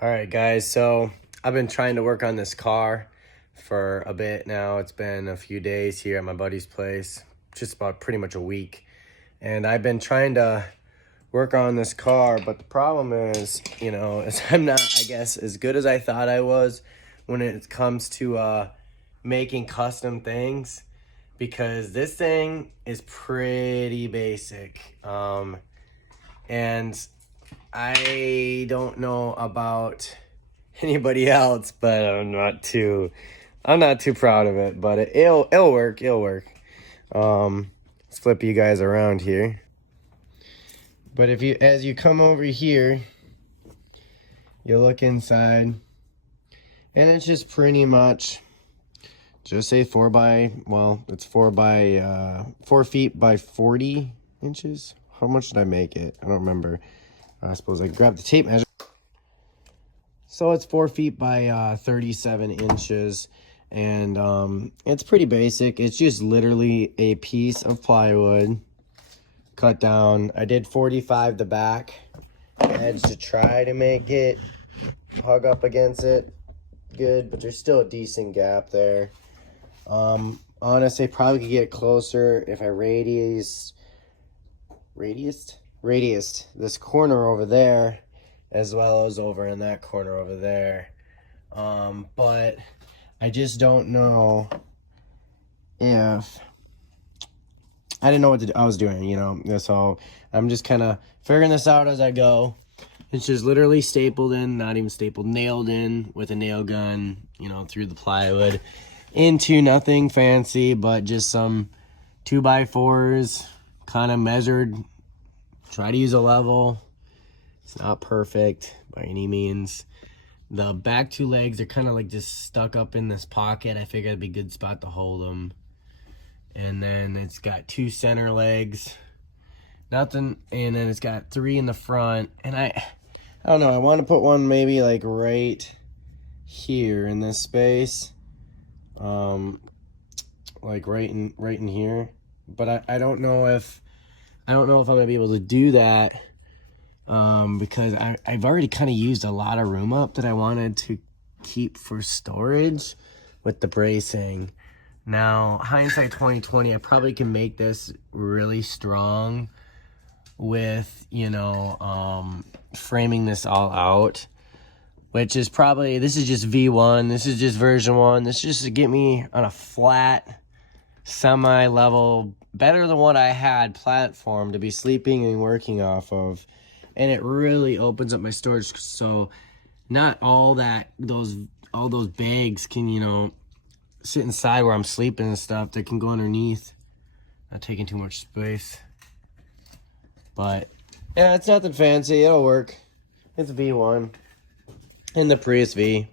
All right, guys, so I've been trying to work on this car for a bit now. It's been a few days here at my buddy's place, just about pretty much a week. And I've been trying to work on this car, but the problem is, is I'm not, I guess, as good as I thought I was when it comes to making custom things, because this thing is pretty basic. And I don't know about anybody else, but I'm not too proud of it. But it'll work. Let's flip you guys around here. But as you come over here, you look inside, and it's just pretty much just a 4 feet by 40 inches. How much did I make it? I don't remember. I suppose I grabbed the tape measure. So it's 4 feet by 37 inches. And it's pretty basic. It's just literally a piece of plywood cut down. I did 45 the back edge to try to make it hug up against it good, but there's still a decent gap there. Honestly, probably could get closer if I radiused this corner over there, as well as over in that corner over there. But I just don't know if I didn't know what I was doing, so I'm just kind of figuring this out as I go. It's just literally stapled in, not even stapled, nailed in with a nail gun, through the plywood into nothing fancy, but just some 2x4s, kind of measured. Try to use a level. It's not perfect by any means. The back two legs are kind of like just stuck up in this pocket. I figured it'd be a good spot to hold them. And then it's got 2 center legs. Nothing. And then it's got 3 in the front. And I don't know. I want to put one maybe like right here in this space. Like right in here. But I don't know if I'm gonna be able to do that, because I've already kind of used a lot of room up that I wanted to keep for storage with the bracing. Now, hindsight 2020, I probably can make this really strong with, framing this all out, which is probably, this is just V1, this is just version 1, this is just to get me on a flat, semi-level, better than what I had platform to be sleeping and working off of. And it really opens up my storage, so not all those bags can, sit inside where I'm sleeping and stuff. They can go underneath, not taking too much space. But yeah, it's nothing fancy, it'll work. It's V1 and the Prius V.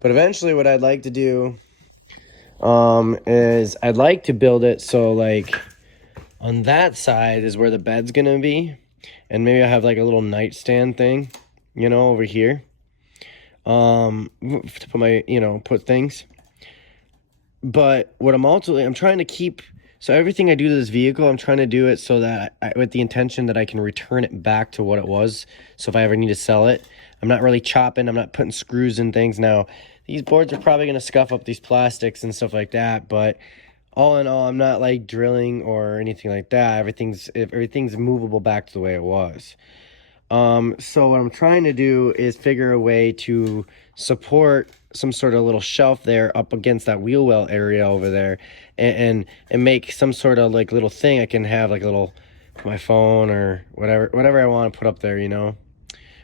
But eventually what I'd like to do is I'd like to build it so like on that side is where the bed's gonna be, and maybe I have like a little nightstand thing, over here, to put my, put things. But what I'm trying to keep, so everything I do to this vehicle, I'm trying to do it so that with the intention that I can return it back to what it was. So if I ever need to sell it, I'm not really chopping, I'm not putting screws in things. Now, these boards are probably going to scuff up these plastics and stuff like that, but all in all, I'm not like drilling or anything like that. Everything's movable back to the way it was. So what I'm trying to do is figure a way to support some sort of little shelf there up against that wheel well area over there, and make some sort of like little thing I can have, like a little, my phone or whatever I want to put up there,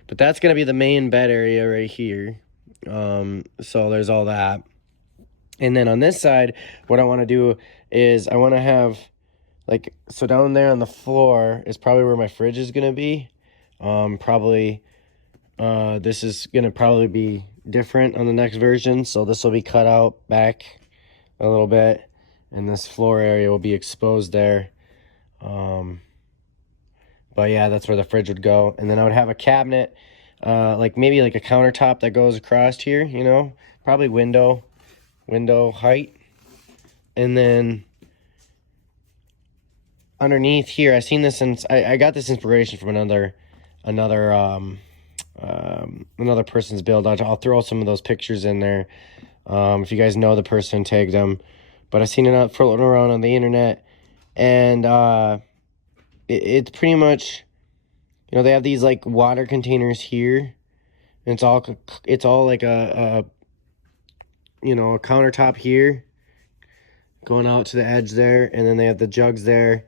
But that's gonna be the main bed area right here. So there's all that. And then on this side, what I want to do is I want to have like, so down there on the floor is probably where my fridge is gonna be. This is gonna probably be different on the next version, so this will be cut out back a little bit, and this floor area will be exposed there. But yeah, that's where the fridge would go. And then I would have a cabinet, like maybe like a countertop that goes across here, probably window height. And then underneath here, I seen this, and I got this inspiration from another another person's build. I'll throw some of those pictures in there. If you guys know the person, tag them. But I've seen it out floating around on the internet, and it's pretty much, you know, they have these like water containers here, and it's all like a you know, a countertop here going out to the edge there, and then they have the jugs there,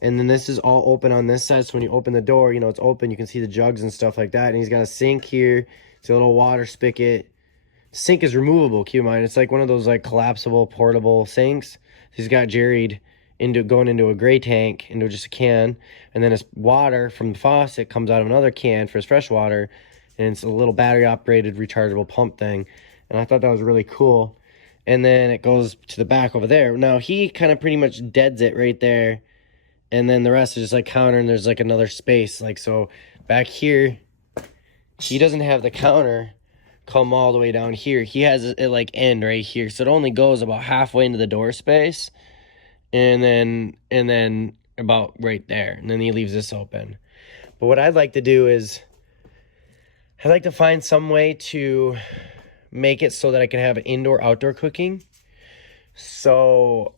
and then this is all open on this side. So when you open the door, you know, it's open, you can see the jugs and stuff like that. And he's got a sink here. It's a little water spigot. Sink is removable, keep in mind. It's like one of those like collapsible portable sinks. He's got jerried into going into a gray tank, into just a can, and then his water from the faucet comes out of another can for his fresh water, and it's a little battery operated rechargeable pump thing. And I thought that was really cool. And then it goes to the back over there. Now he kind of pretty much deads it right there, and then the rest is just like counter, and there's like another space. Like, so back here he doesn't have the counter come all the way down here. He has it like end right here, so it only goes about halfway into the door space, and then about right there, and then he leaves this open. But what I'd like to do is I'd like to find some way to make it so that I can have indoor outdoor cooking. So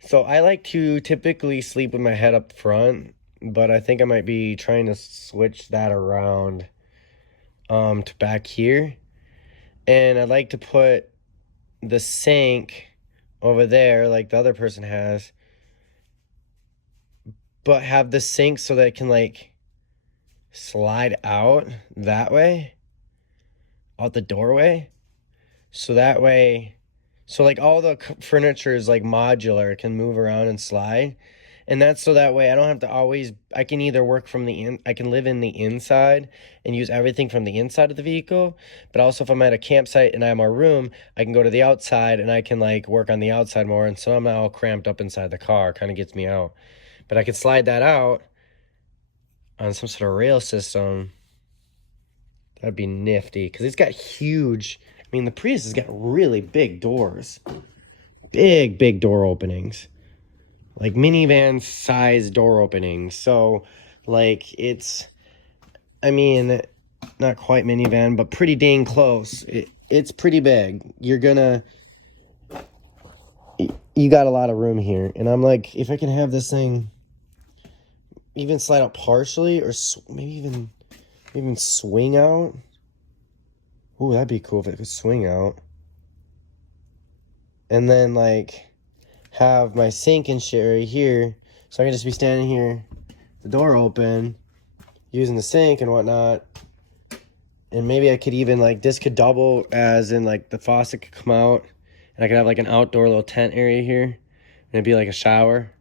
so I like to typically sleep with my head up front, but I think I might be trying to switch that around to back here. And I'd like to put the sink over there like the other person has, but have the sink so that it can like slide out that way, out the doorway. So that way, so like all the furniture is like modular, it can move around and slide. And that's so that way I don't have to always, I can either work from I can live in the inside and use everything from the inside of the vehicle. But also if I'm at a campsite and I have more room, I can go to the outside and I can like work on the outside more. And so I'm not all cramped up inside the car, kind of gets me out. But I could slide that out on some sort of rail system. That'd be nifty, because it's got huge, I mean, the Prius has got really big doors. Big door openings. Like minivan size door openings. So like it's, I mean, not quite minivan, but pretty dang close. It's pretty big. You got a lot of room here. And I'm like, if I can have this thing even slide out partially, or maybe even swing out. Ooh, that'd be cool if it could swing out. And then like have my sink and shit right here, so I can just be standing here, the door open, using the sink and whatnot. And maybe I could even like, this could double as in like the faucet could come out, and I could have like an outdoor little tent area here, and it'd be like a shower,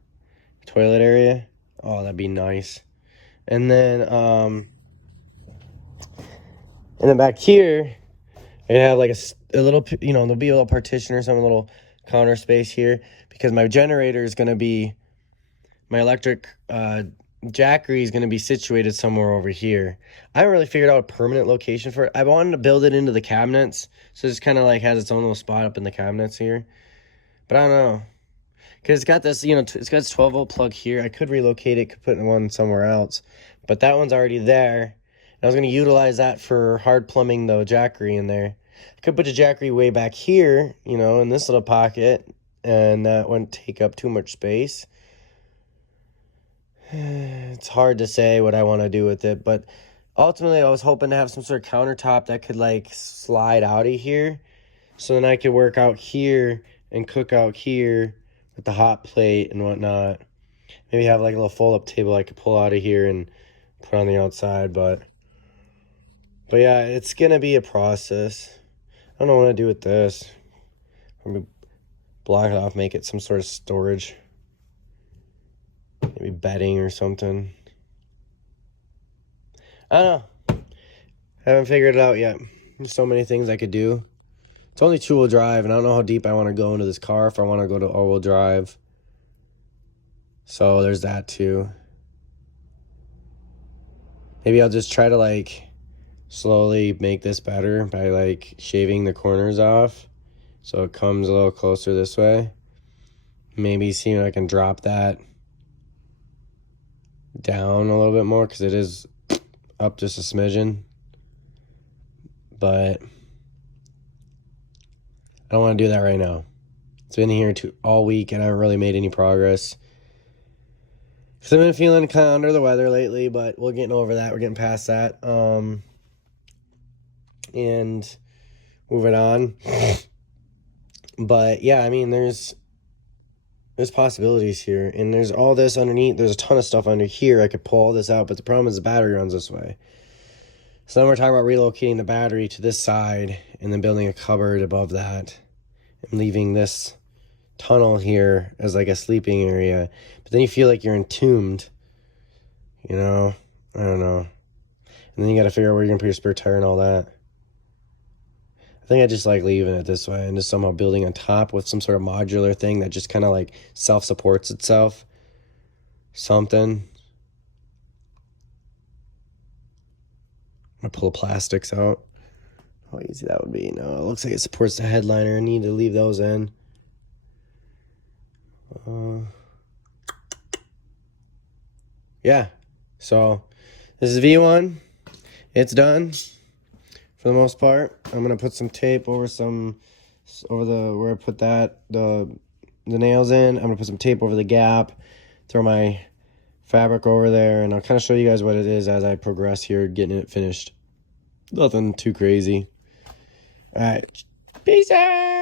toilet area. Oh, that'd be nice. And then back here, I'd have like a little, you know, there'll be a little partition or some little counter space here, because my generator is going to be, my electric jackery is going to be situated somewhere over here. I haven't really figured out a permanent location for it. I wanted to build it into the cabinets, so it just kind of like has its own little spot up in the cabinets here. But I don't know, because it's got this, you know, it's got this 12-volt plug here. I could relocate it, could put one somewhere else, but that one's already there. And I was going to utilize that for hard plumbing the jackery in there. I could put the jackery way back here, you know, in this little pocket, and that wouldn't take up too much space. It's hard to say what I want to do with it, but ultimately I was hoping to have some sort of countertop that could like slide out of here, so then I could work out here and cook out here with the hot plate and whatnot. Maybe have like a little fold-up table I could pull out of here and put on the outside, but yeah, it's gonna be a process. I don't know what to do with this. I'm gonna block it off, make it some sort of storage. Maybe bedding or something. I don't know. Haven't figured it out yet. There's so many things I could do. It's only 2-wheel drive, and I don't know how deep I want to go into this car, if I want to go to all-wheel drive. So there's that too. Maybe I'll just try to like slowly make this better by like shaving the corners off, so it comes a little closer this way. Maybe see if I can drop that down a little bit more, because it is up just a smidgen. But I don't want to do that right now. It's been here all week and I haven't really made any progress. Because I've been feeling kind of under the weather lately, but we're getting over that. We're getting past that. And moving on. But yeah, I mean, there's possibilities here. And there's all this underneath. There's a ton of stuff under here. I could pull all this out, but the problem is the battery runs this way. So then we're talking about relocating the battery to this side and then building a cupboard above that and leaving this tunnel here as like a sleeping area. But then you feel like you're entombed, you know? I don't know. And then you got to figure out where you're going to put your spare tire and all that. I think I just like leaving it this way and just somehow building on top with some sort of modular thing that just kind of like self-supports itself. Something. I'm going to pull the plastics out. How easy that would be. No, it looks like it supports the headliner. I need to leave those in. Yeah. So this is V1. It's done for the most part. I'm going to put some tape over where I put the nails in. I'm going to put some tape over the gap. Throw my fabric over there, and I'll kind of show you guys what it is as I progress here, getting it finished. Nothing too crazy. All right. Peace out.